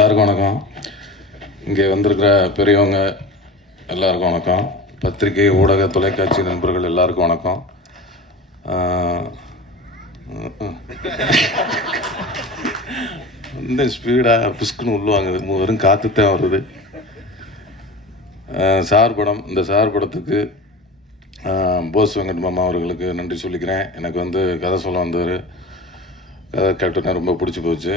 எல்லாருக்கும் வணக்கம். இங்கே வந்திருக்கிற பெரியவங்க எல்லாருக்கும் வணக்கம். பத்திரிகை ஊடக தொலைக்காட்சி நண்பர்கள் எல்லாருக்கும் வணக்கம். இந்த ஸ்பீடாக புஷ்குன்னு உள்ளுவாங்குது வெறும் காற்று தான் வருது. சார் படம் இந்த சார் படத்துக்கு போஸ் வெங்கட் மாமா அவர்களுக்கு நன்றி சொல்லிக்கிறேன். எனக்கு வந்து கதை சொல்ல வந்தவர் கதை கேப்டனை ரொம்ப பிடிச்சி போச்சு.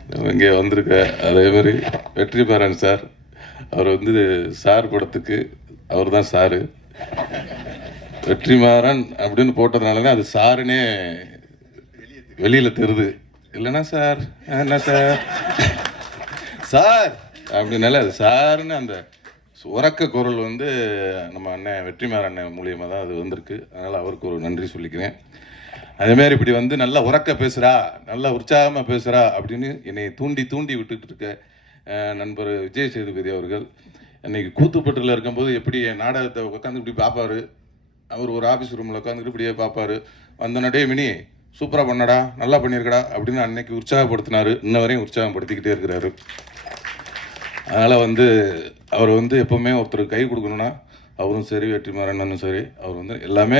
நம்ம இங்கே வந்திருக்க அதே மாதிரி வெற்றி மாறன் சார். அவர் வந்து சார் படத்துக்கு அவர் தான் சாரு வெற்றிமாறன் அப்படின்னு போட்டதுனால தான் அது சாருன்னே வெளியில் தெருது இல்லைன்னா சார் என்ன சார். சார் அப்படின்னால அது சாருன்னு அந்த உறக்க குரல் வந்து நம்ம அண்ணன் வெற்றிமாறன் அண்ணன் மூலியமாக தான் அது வந்திருக்கு. அதனால் அவருக்கு ஒரு நன்றி சொல்லிக்கிறேன். அதேமாரி இப்படி வந்து நல்லா உறக்க பேசுகிறா நல்லா உற்சாகமாக பேசுகிறா அப்படின்னு என்னை தூண்டி தூண்டி விட்டுட்டு இருக்க நண்பர் விஜய் சேதுபதி அவர்கள். அன்றைக்கி கூத்துப்பட்டில் இருக்கும்போது எப்படி என் நாடகத்தை உட்காந்து இப்படி பார்ப்பாரு அவர் ஒரு ஆஃபீஸ் ரூமில் உட்காந்துட்டு இப்படியே பார்ப்பார் வந்தனடே மினி சூப்பராக பண்ணடா நல்லா பண்ணியிருக்கடா அப்படின்னு அன்னைக்கு உற்சாகப்படுத்தினார். இன்ன வரையும் உற்சாகப்படுத்திக்கிட்டே இருக்கிறாரு. அதனால் வந்து அவர் வந்து எப்போவுமே ஒருத்தர் கை கொடுக்கணும்னா அவரும் சரி வெற்றிமாறனும் சரி அவர் வந்து எல்லாமே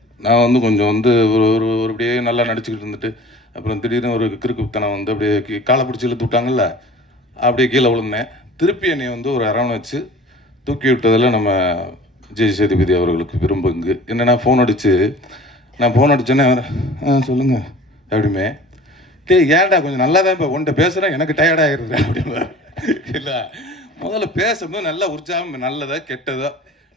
நான் வந்து கொஞ்சம் வந்து ஒரு ஒரு ஒரு அப்படியே நல்லா நடிச்சுக்கிட்டு இருந்துட்டு அப்புறம் திடீர்னு ஒரு கிறுக்குத்தனம் வந்து அப்படியே காலை பிடிச்சி இழுத்து விட்டாங்கல்ல அப்படியே கீழே விழுந்தேன். திருப்பி என்னை வந்து ஒரு அரவணை வச்சு தூக்கி விட்டதில் நம்ம ஜெய் சேதுபதி அவர்களுக்கு விரும்புங்க என்னென்னா ஃபோன் அடித்து நான் ஃபோன் அடித்தேன்னே ஆ சொல்லுங்கள் அப்படிமே. டேய் ஏடா கொஞ்சம் நல்லா தான் இப்போ உன்கிட்ட பேசுகிறேன் எனக்கு டயர்ட் ஆகிடுது அப்படிமா இல்லை முதல்ல பேசும்போது நல்லா உற்சாகம் நல்லதா கெட்டதா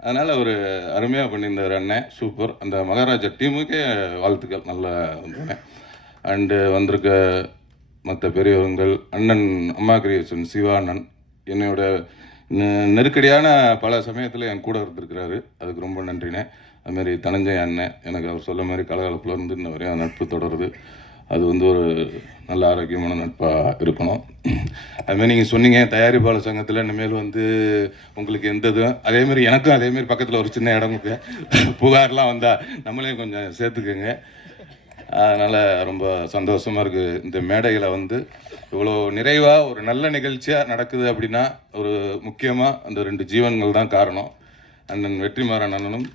அதனால் அவர் அருமையாக பண்ணியிருந்தார் அண்ணன் சூப்பர். அந்த மகாராஜா டீமுக்கே வாழ்த்துக்கள் நல்லா வந்தேன் அண்டு வந்திருக்க மற்ற பெரியவங்கள் அண்ணன் அம்மா கிரியேஷன் சிவானன் என்னோட நெ- நெருக்கடியான பல சமயத்தில் என் கூட இருந்திருக்கிறாரு. அதுக்கு ரொம்ப நன்றிண்ணே. அதுமாரி தனஞ்சய அண்ணன் எனக்கு அவர் சொல்ல மாதிரி கலகலப்பில் இருந்து இன்ன வரையும் நட்பு தொடருது. அது வந்து ஒரு நல்ல ஆரோக்கியமான நட்பாக இருக்கணும். அதுமாதிரி நீங்கள் சொன்னீங்க தயாரிப்பாளர் சங்கத்தில் இனிமேல் வந்து உங்களுக்கு எந்த இதுவும் அதேமாரி எனக்கும் அதேமாரி பக்கத்தில் ஒரு சின்ன இடம் இருக்குது புகார்லாம் வந்தால் நம்மளையும் கொஞ்சம் சேர்த்துக்கோங்க. அதனால் ரொம்ப சந்தோஷமாக இருக்குது இந்த மேடையில் வந்து இவ்வளோ நிறைவாக ஒரு நல்ல நிகழ்ச்சியாக நடக்குது அப்படின்னா ஒரு முக்கியமாக அந்த ரெண்டு ஜீவன்கள் தான் காரணம். அண்ணன் வெற்றிமாறன் அண்ணனும்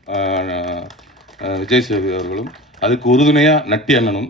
விஜய் சேவி அவர்களும் அதுக்கு உறுதுணையாக நட்டி அண்ணனும்.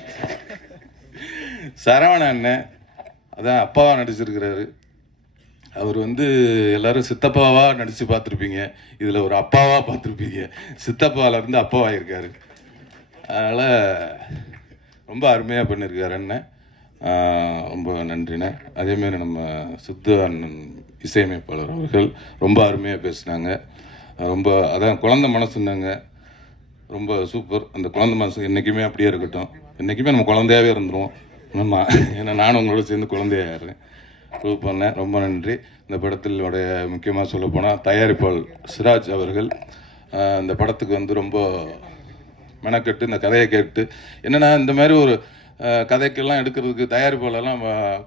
சரவண அண்ணன். அதான் அப்பாவாக நடிச்சிருக்கிறாரு. அவர் வந்து எல்லாரும் சித்தப்பாவாக நடித்து பார்த்துருப்பீங்க. இதில் ஒரு அப்பாவாக பார்த்துருப்பீங்க. சித்தப்பால இருந்து அப்பாவாயிருக்காரு. அதனால் ரொம்ப அருமையாக பண்ணியிருக்காரு அண்ணன். ரொம்ப நன்றிண்ணே. அதேமாரி நம்ம சித்து அண்ணன் இசையமைப்பாளர் அவர்கள் ரொம்ப அருமையாக பேசினாங்க. ரொம்ப அதான் குழந்த மனசுன்னாங்க. ரொம்ப சூப்பர். அந்த குழந்த மனசு என்றைக்குமே அப்படியே இருக்கட்டும். என்றைக்குமே நம்ம குழந்தையாவே இருந்துருவோம். ஆமாம் ஏன்னா நானும் உங்களோட சேர்ந்து குழந்தையாகிறேன் ப்ரூவ் பண்ணேன். ரொம்ப நன்றி. இந்த படத்தினுடைய முக்கியமாக சொல்ல போனால் தயாரிப்பாளர் சிராஜ் அவர்கள் இந்த படத்துக்கு வந்து ரொம்ப மெனக்கெட்டு இந்த கதையை கேட்டு என்னன்னா இந்த மாதிரி ஒரு கதைக்கெல்லாம் எடுக்கிறதுக்கு தயாரிப்பாளர்லாம்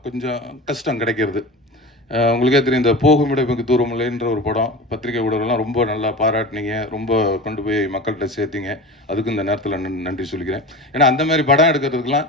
கொஞ்சம் கஷ்டம் கிடைக்கிறது. உங்களுக்கே தெரியும் இந்த போகும் இடமுக்கு தூரம் இல்லைன்ற ஒரு படம் பத்திரிகை ஊடகம்லாம் ரொம்ப நல்லா பாராட்டினீங்க ரொம்ப கொண்டு போய் மக்கள்கிட்ட சேர்த்திங்க. அதுக்கு இந்த நேரத்தில் நன்றி சொல்லிக்கிறேன். ஏன்னா அந்த மாதிரி படம் எடுக்கிறதுக்கெலாம்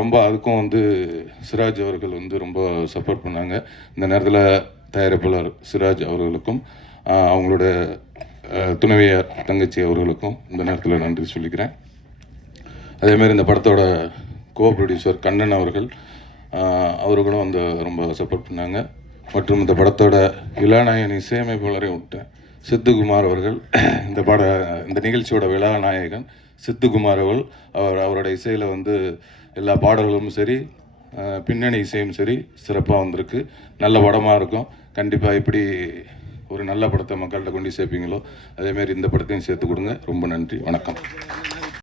ரொம்ப அதுக்கும் வந்து சிராஜ் அவர்கள் வந்து ரொம்ப சப்போர்ட் பண்ணாங்க. இந்த நேரத்தில் தயாரிப்பாளர் சிராஜ் அவர்களுக்கும் அவங்களோட துணைவியார் தங்கச்சி அவர்களுக்கும் இந்த நேரத்தில் நன்றி சொல்லிக்கிறேன். அதே மாதிரி இந்த படத்தோட கோ ப்ரொடியூசர் கண்ணன் அவர்கள் அவர்களும் வந்து ரொம்ப சப்போர்ட் பண்ணாங்க. மற்றும் இந்த படத்தோட விழாநாயகன் இசையமைப்பாளரையும் விட்டேன் சித்துக்குமார் அவர்கள் இந்த பட இந்த நிகழ்ச்சியோட விழாநாயகன் சித்துக்குமார் அவர்கள் அவர் அவரோட இசையில் வந்து எல்லா பாடல்களும் சரி பின்னணி இசையும் சரி சிறப்பாக வந்திருக்கு. நல்ல படமாக இருக்கும். கண்டிப்பாக இப்படி ஒரு நல்ல படத்தை மக்கள்கிட்ட கொண்டு சேர்ப்பீங்களோ? அதேமாரி இந்த படத்தையும் சேர்த்து கொடுங்க. ரொம்ப நன்றி. வணக்கம்.